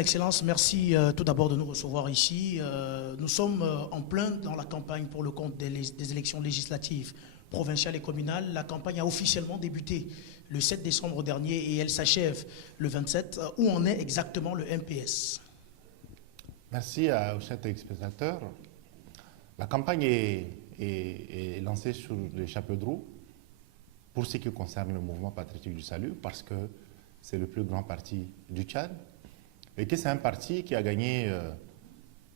Excellence, merci tout d'abord de nous recevoir ici. Nous sommes en plein dans la campagne pour le compte des élections législatives provinciales et communales. La campagne a officiellement débuté le 7 décembre dernier et elle s'achève le 27. Où en est exactement le MPS? Merci aux chers téléspectateurs. La campagne est lancée sur les chapeaux de roue pour ce qui concerne le mouvement patriotique du salut, parce que c'est le plus grand parti du Tchad et que c'est un parti qui a gagné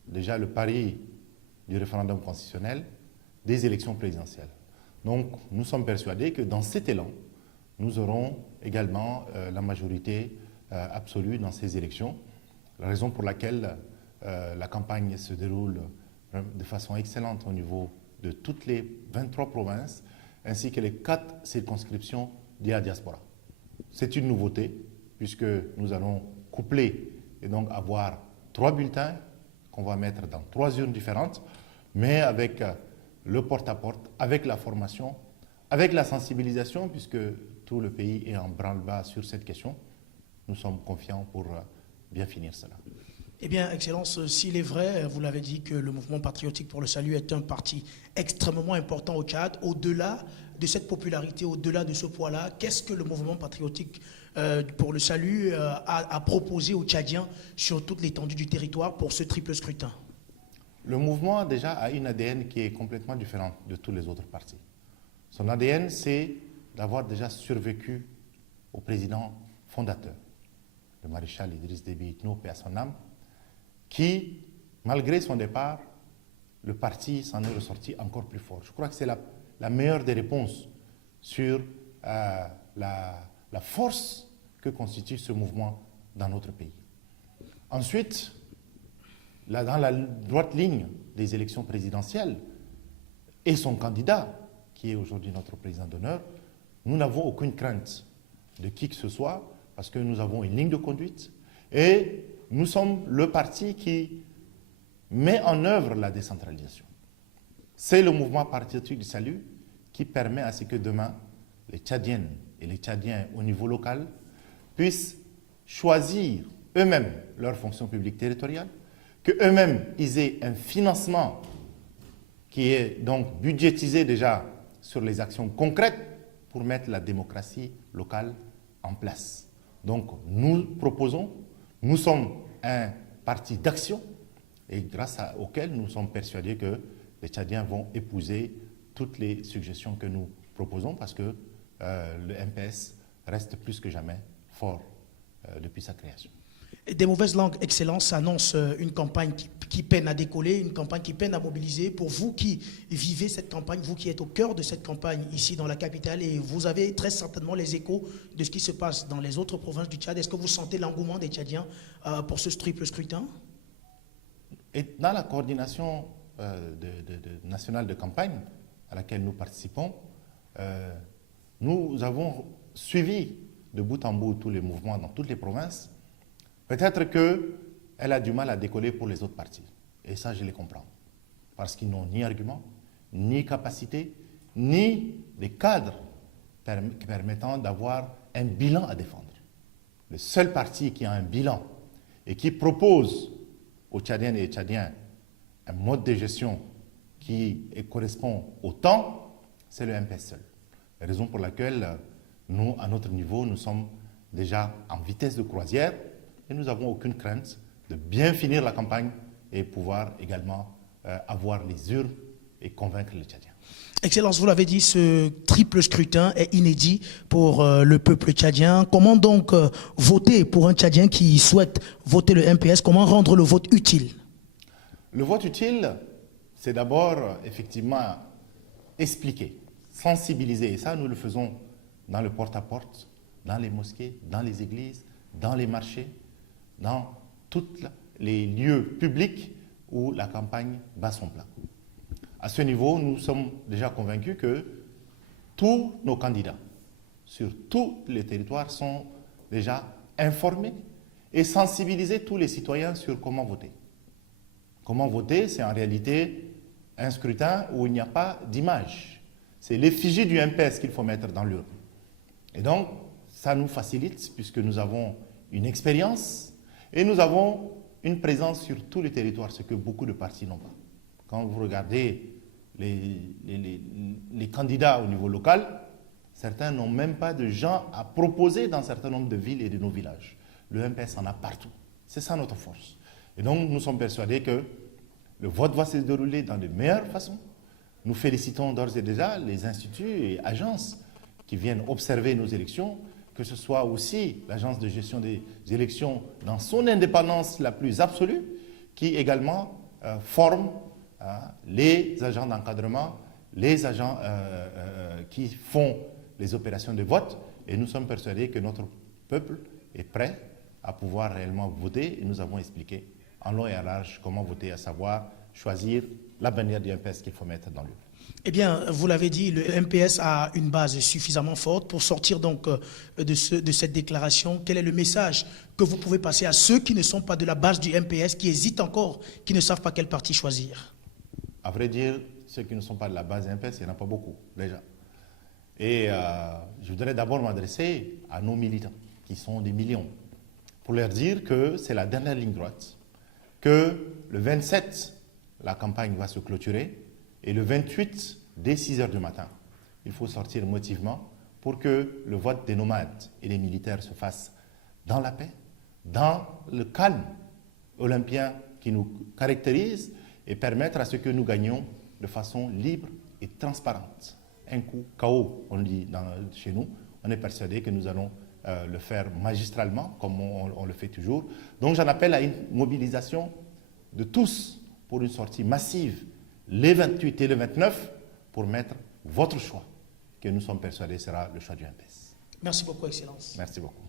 déjà le pari du référendum constitutionnel des élections présidentielles. Donc nous sommes persuadés que dans cet élan, nous aurons également la majorité absolue dans ces élections, la raison pour laquelle la campagne se déroule de façon excellente au niveau de toutes les 23 provinces, ainsi que les 4 circonscriptions d'IA Diaspora. C'est une nouveauté, puisque nous allons coupler et donc avoir 3 bulletins qu'on va mettre dans 3 urnes différentes, mais avec le porte-à-porte, avec la formation, avec la sensibilisation, puisque tout le pays est en branle-bas sur cette question. Nous sommes confiants pour bien finir cela. Eh bien, Excellence, s'il est vrai, vous l'avez dit, que le mouvement patriotique pour le salut est un parti extrêmement important au Tchad, au-delà de cette popularité, au-delà de ce poids-là, qu'est-ce que le mouvement patriotique pour le salut a proposé aux Tchadiens sur toute l'étendue du territoire pour ce triple scrutin? Le mouvement déjà a une ADN qui est complètement différente de tous les autres partis. Son ADN, c'est d'avoir déjà survécu au président fondateur, le maréchal Idriss Déby Itno, paix à son âme, qui, malgré son départ, le parti s'en est ressorti encore plus fort. Je crois que c'est la meilleure des réponses sur la force que constitue ce mouvement dans notre pays. Ensuite, dans la droite ligne des élections présidentielles et son candidat, qui est aujourd'hui notre président d'honneur, nous n'avons aucune crainte de qui que ce soit, parce que nous avons une ligne de conduite et nous sommes le parti qui met en œuvre la décentralisation. C'est le mouvement patriotique du salut qui permet à ce que demain, les Tchadiennes et les Tchadiens au niveau local puissent choisir eux-mêmes leur fonction publique territoriale, qu'eux-mêmes ils aient un financement qui est donc budgétisé déjà sur les actions concrètes pour mettre la démocratie locale en place. Donc nous proposons, nous sommes un parti d'action et grâce auquel nous sommes persuadés que les Tchadiens vont épouser toutes les suggestions que nous proposons, parce que le MPS reste plus que jamais fort depuis sa création. Des mauvaises langues, Excellence, annoncent une campagne qui peine à décoller, une campagne qui peine à mobiliser. Pour vous qui vivez cette campagne, vous qui êtes au cœur de cette campagne ici dans la capitale, et vous avez très certainement les échos de ce qui se passe dans les autres provinces du Tchad, est-ce que vous sentez l'engouement des Tchadiens pour ce triple scrutin? Et dans la coordination nationale de campagne à laquelle nous participons, nous avons suivi de bout en bout tous les mouvements dans toutes les provinces. Peut-être qu'elle a du mal à décoller pour les autres partis. Et ça, je les comprends. Parce qu'ils n'ont ni argument, ni capacité, ni des cadres permettant d'avoir un bilan à défendre. Le seul parti qui a un bilan et qui propose aux Tchadiennes et aux Tchadiens un mode de gestion qui correspond au temps, c'est le MPS seul. La raison pour laquelle nous, à notre niveau, nous sommes déjà en vitesse de croisière et nous n'avons aucune crainte de bien finir la campagne et pouvoir également avoir les urnes et convaincre les Tchadiens. Excellence, vous l'avez dit, ce triple scrutin est inédit pour le peuple tchadien. Comment donc voter pour un Tchadien qui souhaite voter le MPS? Comment rendre le vote utile? Le vote utile, c'est d'abord effectivement expliquer, sensibiliser. Et ça, nous le faisons dans le porte-à-porte, dans les mosquées, dans les églises, dans les marchés, dans tous les lieux publics où la campagne bat son plein. À ce niveau, nous sommes déjà convaincus que tous nos candidats sur tous les territoires sont déjà informés et sensibiliser tous les citoyens sur comment voter. Comment voter, c'est en réalité un scrutin où il n'y a pas d'image. C'est l'effigie du MPS qu'il faut mettre dans l'urne. Et donc, ça nous facilite puisque nous avons une expérience Et nous avons une présence sur tous les territoires, ce que beaucoup de partis n'ont pas. Quand vous regardez les candidats au niveau local, certains n'ont même pas de gens à proposer dans un certain nombre de villes et de nos villages. Le MPS en a partout. C'est ça notre force. Et donc, nous sommes persuadés que le vote va se dérouler dans de meilleures façons. Nous félicitons d'ores et déjà les instituts et agences qui viennent observer nos élections, que ce soit aussi l'agence de gestion des élections dans son indépendance la plus absolue, qui également forme les agents d'encadrement, les agents qui font les opérations de vote. Et nous sommes persuadés que notre peuple est prêt à pouvoir réellement voter. Et nous avons expliqué en long et en large comment voter, à savoir choisir la bannière du MPS qu'il faut mettre dans l'urne. Eh bien, vous l'avez dit, le MPS a une base suffisamment forte pour sortir donc de cette déclaration. Quel est le message que vous pouvez passer à ceux qui ne sont pas de la base du MPS, qui hésitent encore, qui ne savent pas quel parti choisir? À vrai dire, ceux qui ne sont pas de la base du MPS, il n'y en a pas beaucoup déjà. Et je voudrais d'abord m'adresser à nos militants, qui sont des millions, pour leur dire que c'est la dernière ligne droite, que le 27, la campagne va se clôturer, et le 28, dès 6 heures du matin, il faut sortir motivement pour que le vote des nomades et des militaires se fasse dans la paix, dans le calme olympien qui nous caractérise et permettre à ce que nous gagnions de façon libre et transparente. Un coup KO, on dit chez nous, on est persuadé que nous allons le faire magistralement, comme on le fait toujours. Donc j'en appelle à une mobilisation de tous pour une sortie massive les 28 et le 29 pour mettre votre choix, que nous sommes persuadés sera le choix du MPS. Merci beaucoup, Excellence. Merci beaucoup.